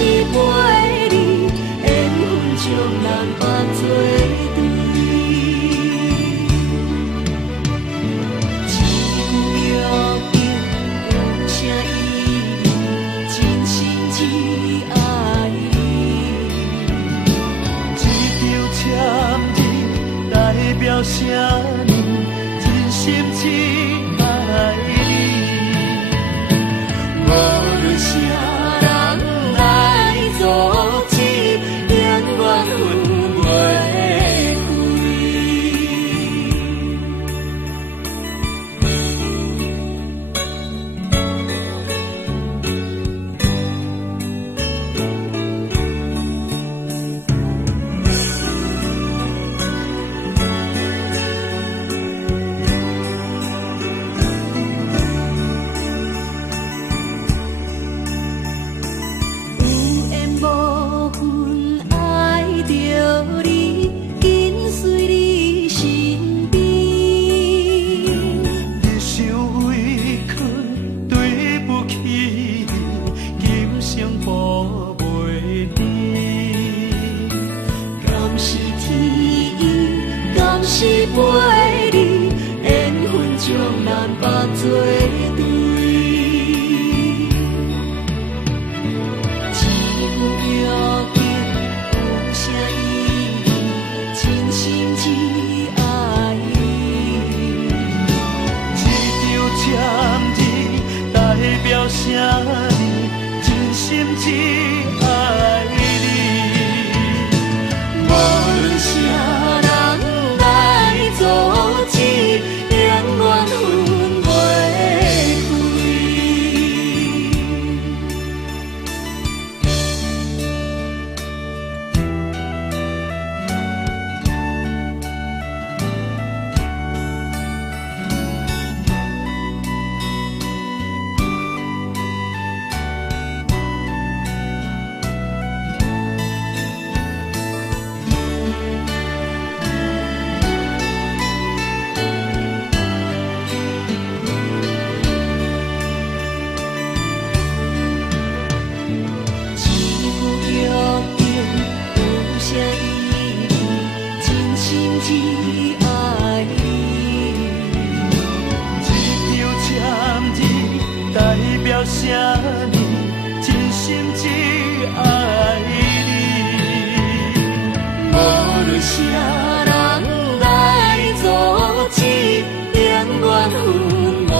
陪你，缘分将咱绑做对。一句约定有啥意义？真心只爱你。一条签字代表啥呢？真心只爱你。无论啥人来阻止，永远分袂开。有缘无份爱着你，紧随你身边。一生委屈对不起你，今生补袂甜。敢是天意，敢是陪你，缘分将咱绑做对。一句约定有啥意义？真心只爱你。一条签字代表啥呢？真心只爱你。无论啥人来阻止，永远分袂开。一句约定有啥意义？真心只爱你。一条签字代表啥呢？真心只爱你。无论啥人来阻止，永远分袂开。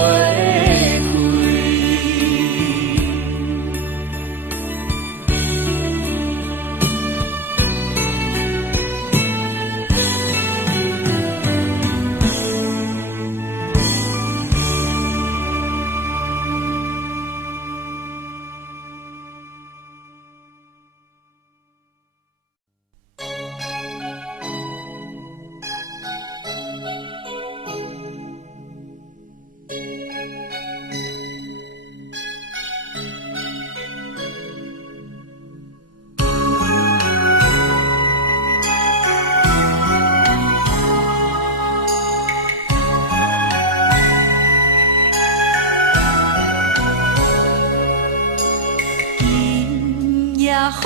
今夜风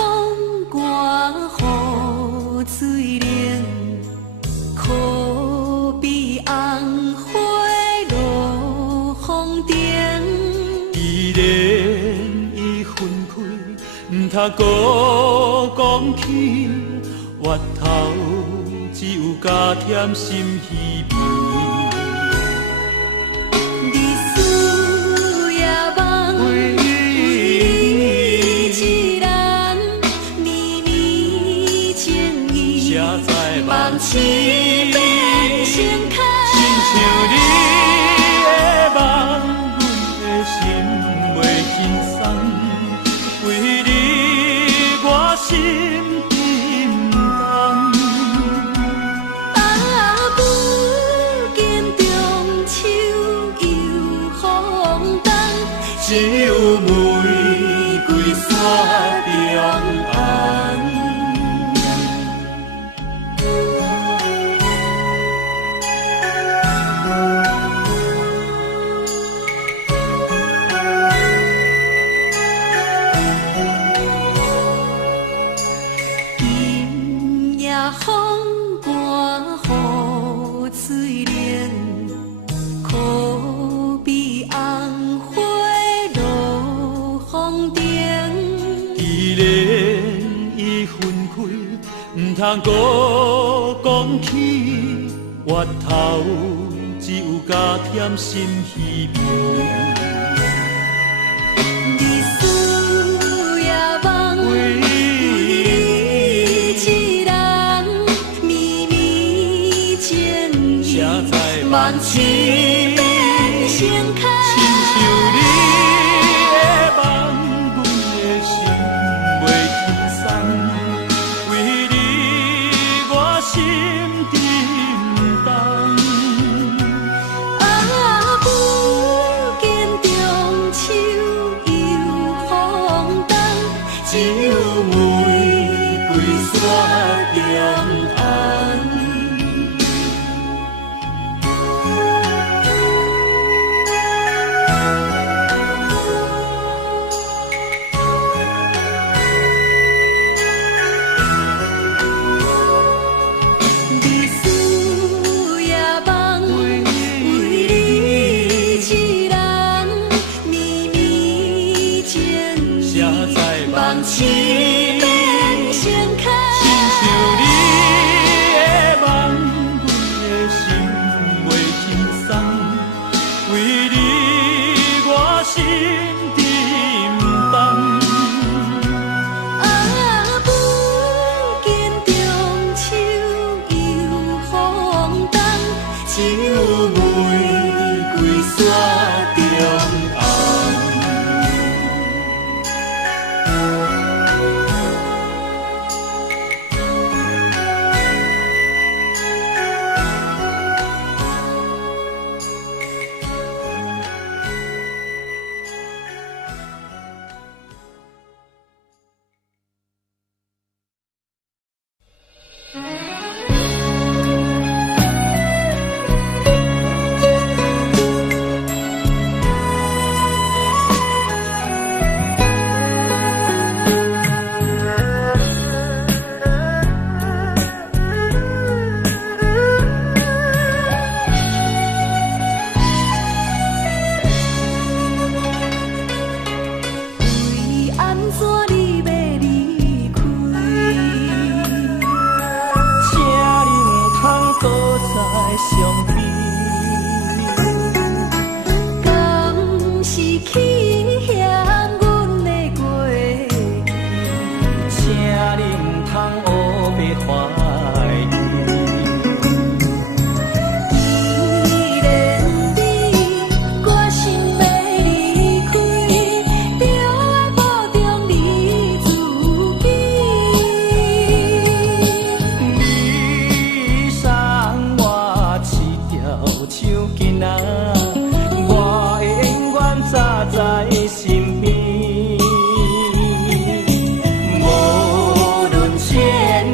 寒雨水冷，可比红花落风顶。既然已分开，唔通搁讲起，越头只有加添心稀微。日思夜梦，为你一人绵绵情意，写在梦梦痴醒，变成开。亲像你的梦，阮的心袂轻松，为你我心沉重。啊，不见中秋又风冬，只有玫瑰伞中红。通搁讲起，越头只有加添心稀微。日思夜梦，为你一人，绵绵情意，万千变成开。亲像你的梦，阮的心袂轻松，为你我心沉重。啊，不见中秋又风冬，只有玫瑰雪中红。日思夜梦，为你一人，绵绵情意，万千变成开。亲像你的梦，阮的心袂轻松，为你我心沉重。啊，不见中秋又风冬，只有玫瑰雪中红。为安怎你要离开？请你唔通搁再相比，敢是欺骗阮的过去？请你唔通黑白怀疑。既然你决心要离开，就要保重你自己。你送我一条手巾仔，我会永远扎在身边。无论千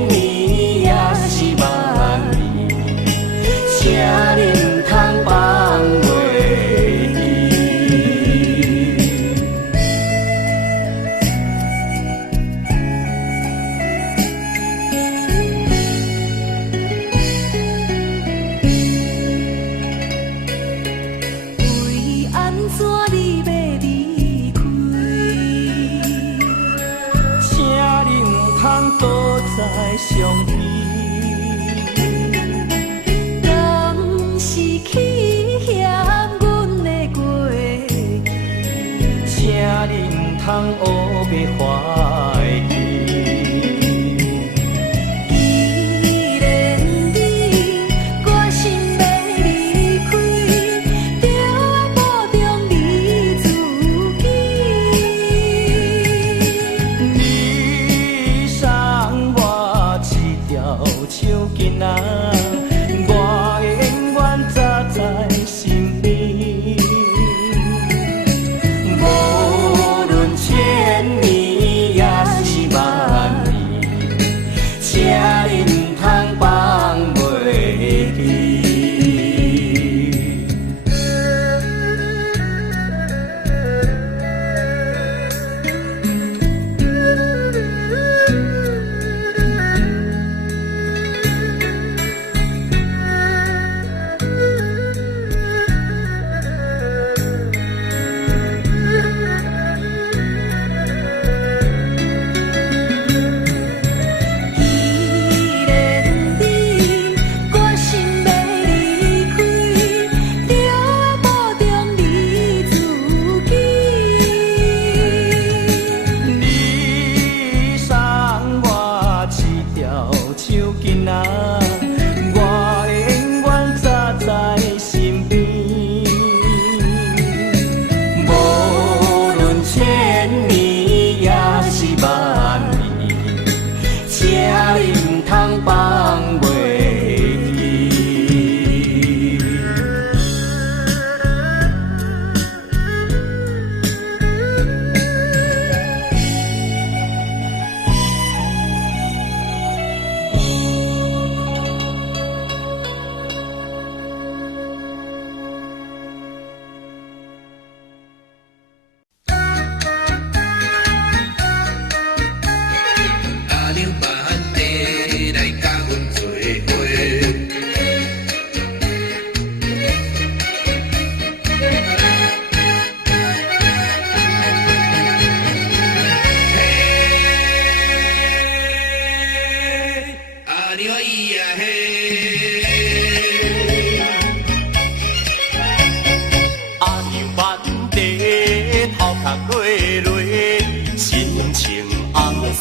年也是万年，请你唔通放袂为安怎你要离开？请你唔通搁再相比。敢是欺骗阮的过去？请你唔通黑白怀疑。既然你决心要离开，就要保重你自己。你送我一条手巾仔，我会永远扎在身边。无论千年也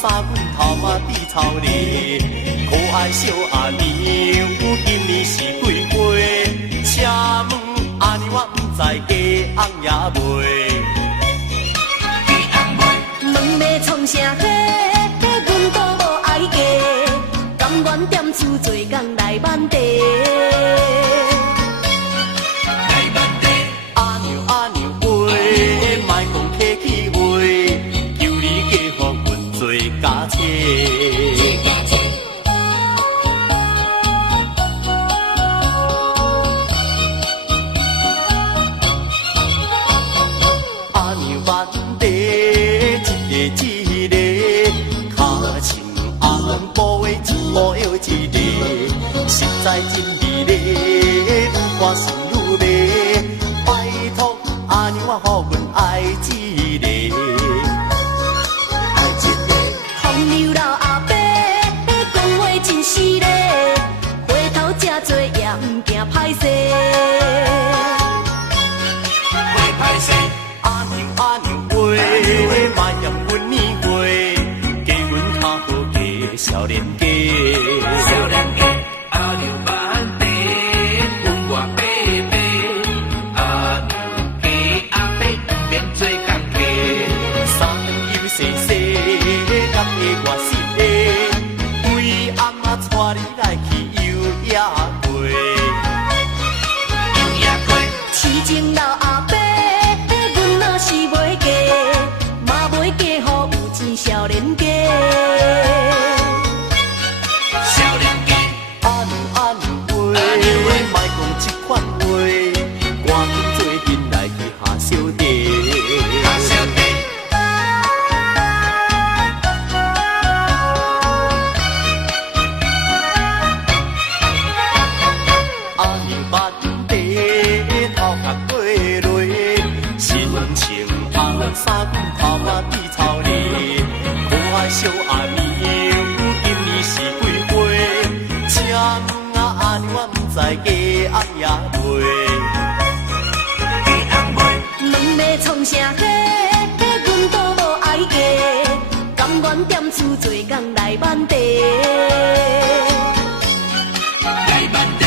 阮头马地草泥，可爱小阿娘，今年是几岁？请问阿娘我不知家翁也袂。问要创啥伙？阮都无爱嫁，甘愿踮厝做工来挽地。阿娘喂，莫讲客气话，求你嫁予阮做家妻。阿娘挽地，一个，脚穿红布的一步又一个，实在真美丽，愈看心愈美。拜托阿娘我予阮爱一个，爱一个。风流老阿伯讲话真犀利，回头这多也毋惊歹势。阿娘喂，莫嫌阮年岁，嫁阮较好嫁少年家。少年家，阿娘挽地，阮我伯伯，阿娘嫁阿伯免做工课，衫又细细，甲个外湿的，为阿妈带你来去游野会。游野会，痴情老阿伯，阮若是袂嫁，嘛袂嫁予有钱少年家。少年家，阿娘喂，莫讲这款话，赶紧做阵来去下小弟。大小弟，阿娘挽地，头壳过落，心情红衫阮头马地草泥，可爱小阿娘，今年是几岁？请问阿娘我不知家翁也袂。问要创啥伙？阮都无爱嫁，甘愿踮厝做工来挽地。来挽地，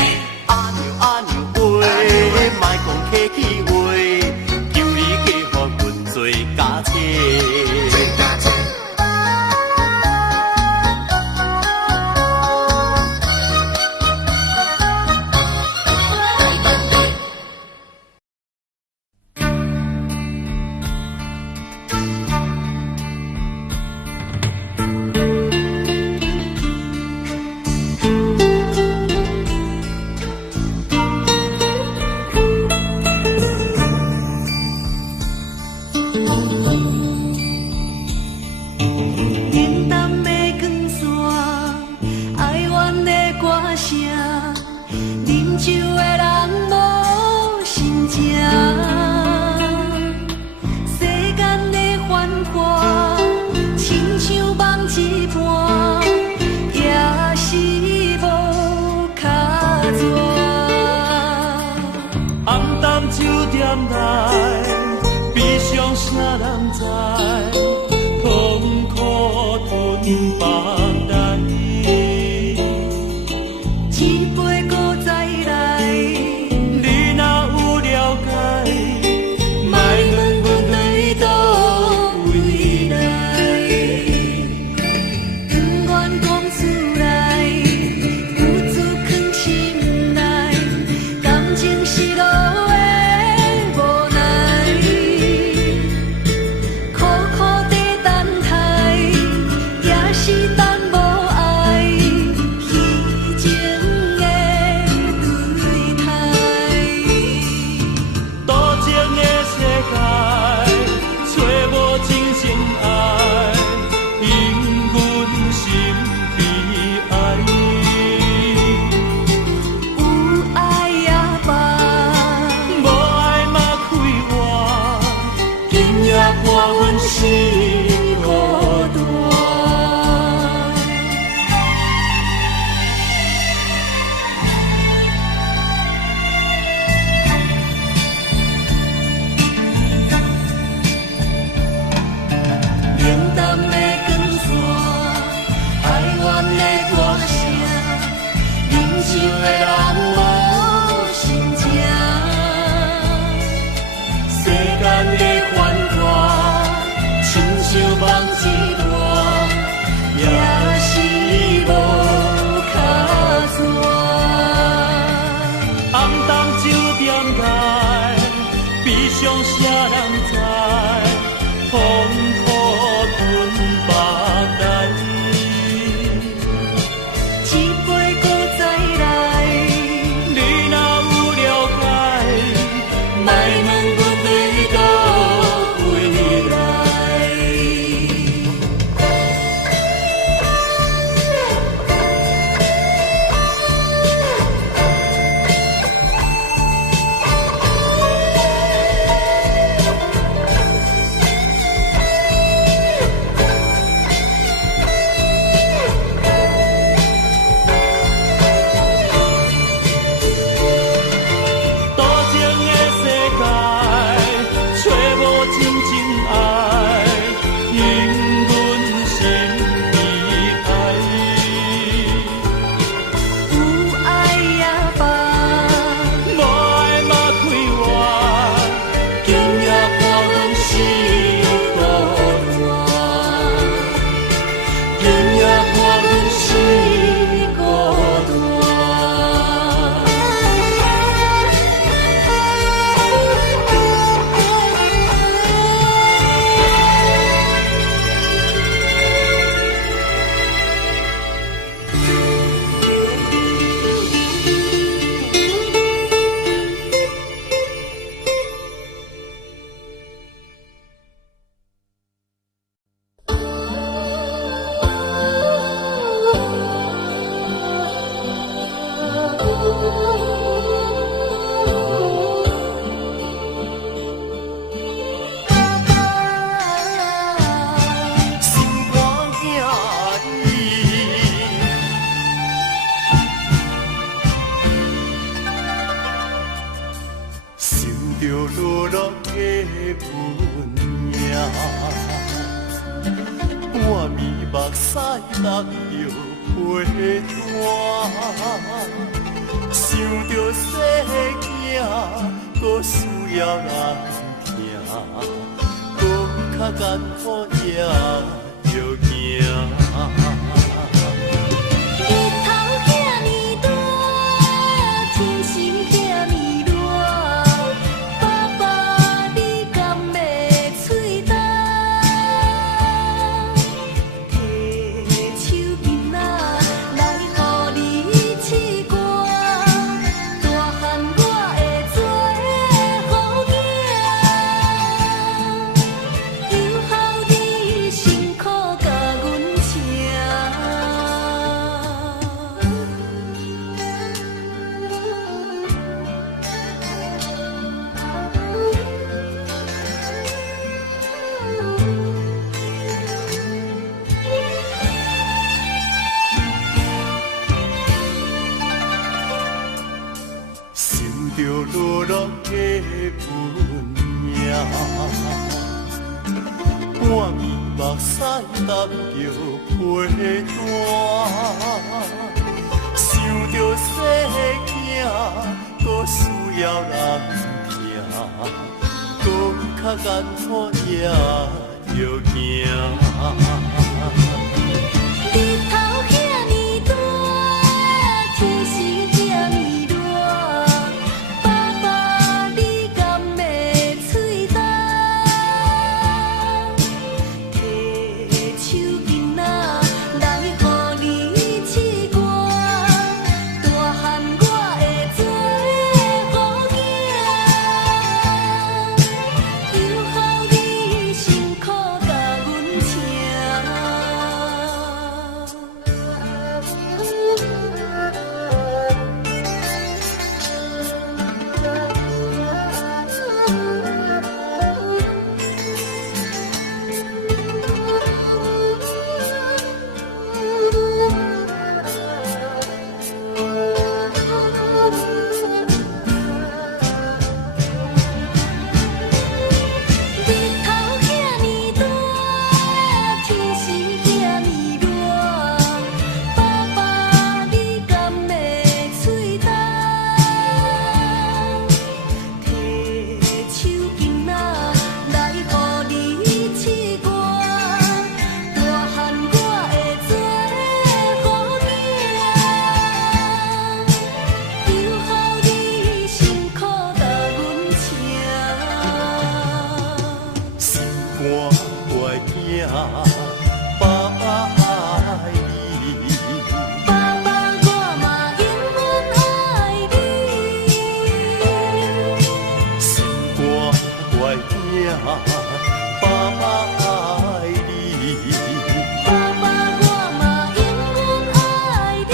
阿娘喂，莫讲客气话，求你嫁予阮做家妻。做家妻。平淡的光线，哀怨的歌声，啉酒的人无心情。世间的繁华，亲像梦一半，也是无卡纸。红淡酒店内，悲伤啥人知？痛苦吞放来，一杯搁再来，你若有了解，莫问阮对倒位来。不愿讲出来，有自藏心内，感情是路的无奈，苦苦地等待，也是等无爱，虚情的对待。多情的世界，找无真心爱，因阮心悲哀。有爱也罢，无爱嘛开我，今夜伴阮心孤单。平淡的光线。搭着陪伴，想着细囝，搁需要人疼，搁较艰苦也着行。日头遐尼大，天时遐尼热，爸爸你敢袂喙干？摕手巾仔来互你试寒，大汉我会做好囝，有孝你辛苦甲阮请。想着落落的文命，半暝目屎搭着被单，想着细囝，搁需要人疼，搁较艰苦也着行。日头遐尼大，天时遐尼热，爸爸你敢袂喙干？摕手巾仔来互你试寒，大汉我会做好囝，有孝你辛苦甲阮请。日头遐尼大，天时遐尼热，爸爸你敢袂喙干？摕手巾仔来互你试寒，大汉我会做好囝，有孝你辛苦甲阮请。心肝乖囝，爸爸爱你。爸爸，我嘛永远爱你。心肝乖囝，爸爸爱你。爸爸，我嘛永远爱你。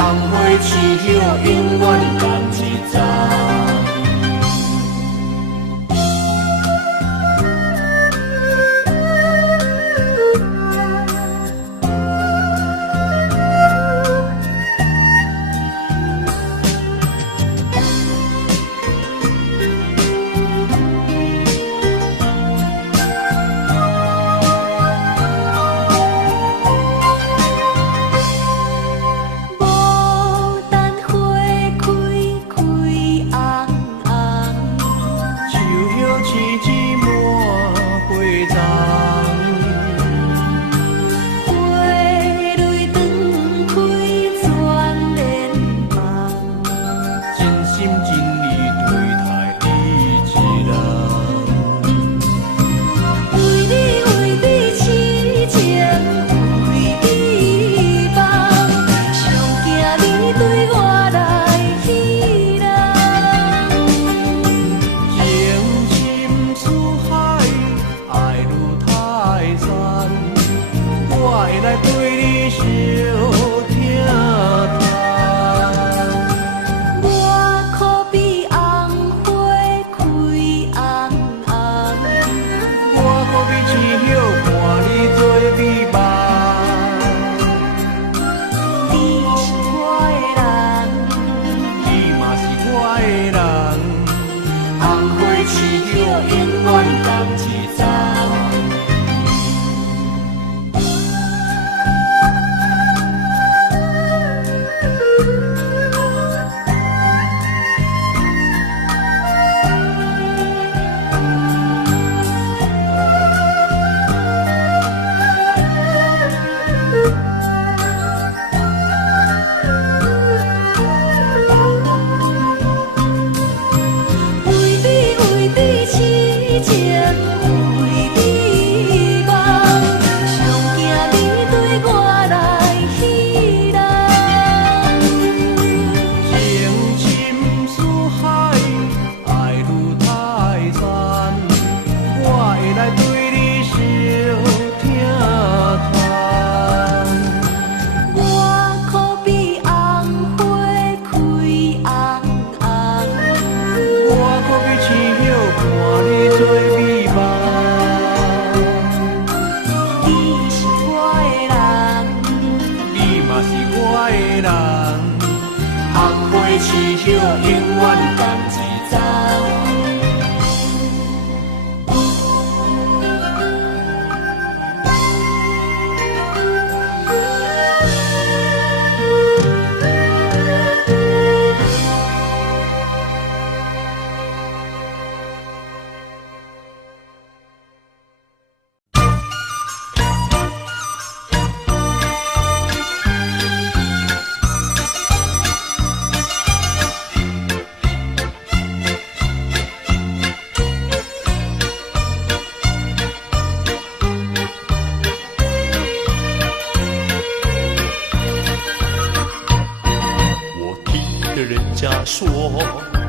红花刺绣永远同一丛。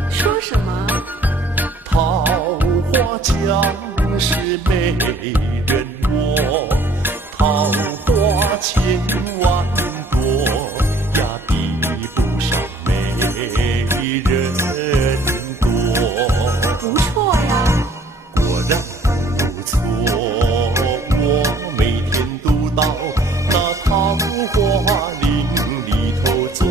说什么？桃花江是美人窝，桃花千万朵呀，比不上美人多。不错呀。果然不错，我每天都到那桃花林里头坐。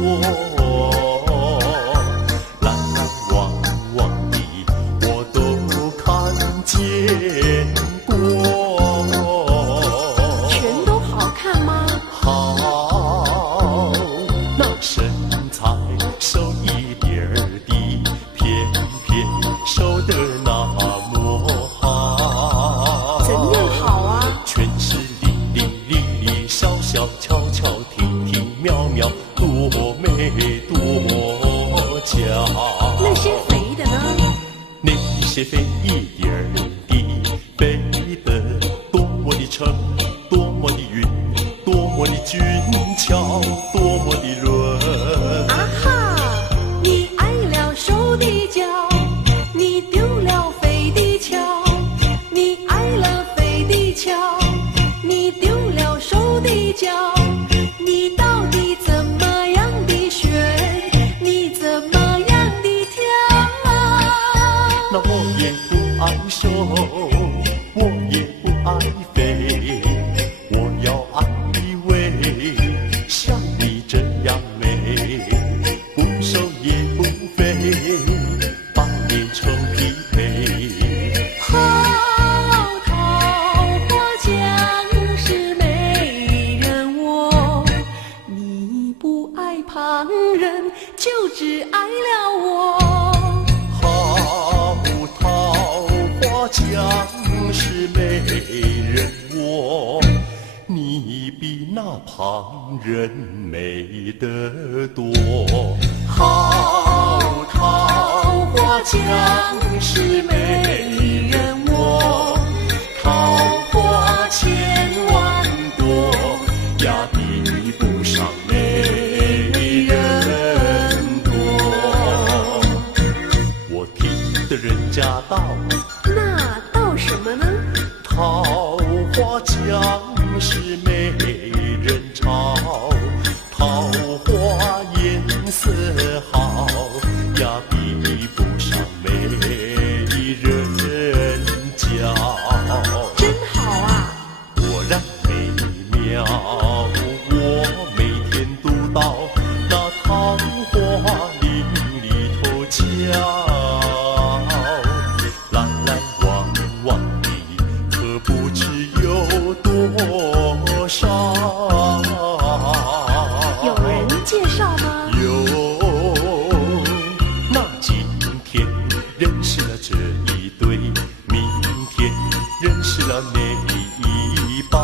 全都好看吗？好，那身材瘦一点儿的，偏偏瘦得那么好。怎样好啊？全是哩哩哩哩，小小巧巧，婷婷妙妙，多美多娇。那些肥的呢？那些肥一点儿的，肥得多么的撑，多么的匀，多么的俊俏，多么的润。啊哈！你爱了瘦的脚，你丢了肥的翘。你爱了肥的翘，你丢了瘦的脚。你到底怎么样的爱旁人，就只爱了我。好桃花江是美人窝，你比那旁人美得多。好桃花江是美人窝，桃花千万朵，呀比不上美人多。我听的人家道，那道什么呢？桃花江是美人潮，桃花颜色好，呀比不上美人娇。真好啊！果然美妙，我每天读到那桃花林里头瞧。来来往往的可不知有多少。有人介绍吗？有，那今天认识了这一对，明天认识了那一把。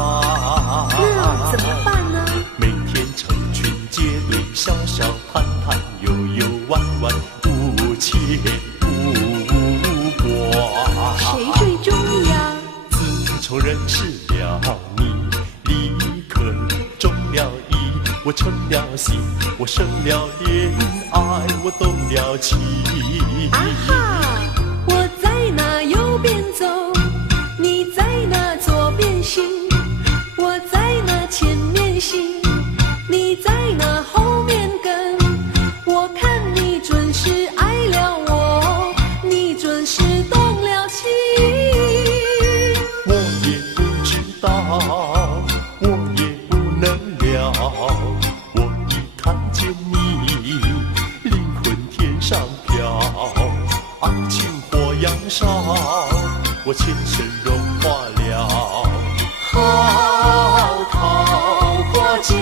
那怎么办呢？每天成群结队，笑笑谈谈，悠悠弯弯，无牵无挂。谁最中意啊？自从认识了你，立刻中了意，我成了心，我生了恋爱，我动了情。啊哈！我在那右边走，你在那左边行，我在那前面行，你在那后面跟。我看你准是爱了我，你准是动了情。我也不知道，我也不能了，我一看见你，灵魂天上飘，爱情火焰烧，我全身融化了。好桃花江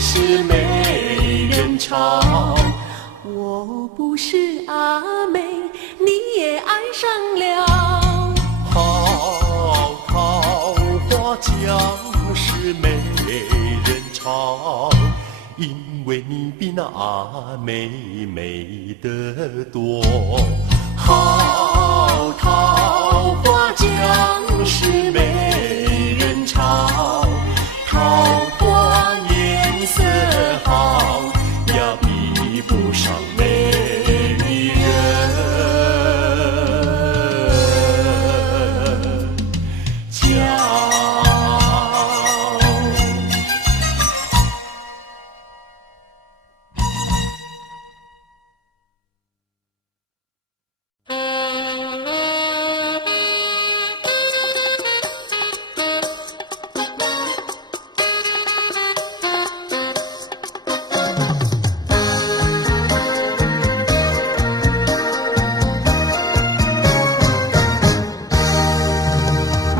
是美人潮，我不是阿妹，你也爱上了。好桃花江是美人潮，因为你比那阿妹美得多。好桃花江是美人潮，桃花颜色好，呀比不上美人娇。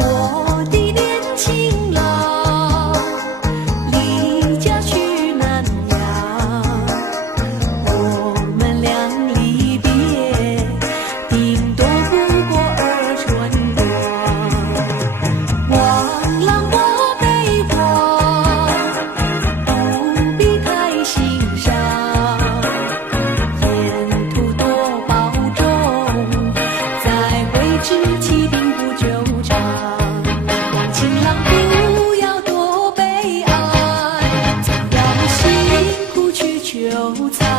我的恋情郎离家去南洋，我们俩离别顶多不过2春光。望浪我悲狂，不必太欣赏，沿途多保重，再会之期并不久长。情郎不要多悲哀，总要辛苦去求财。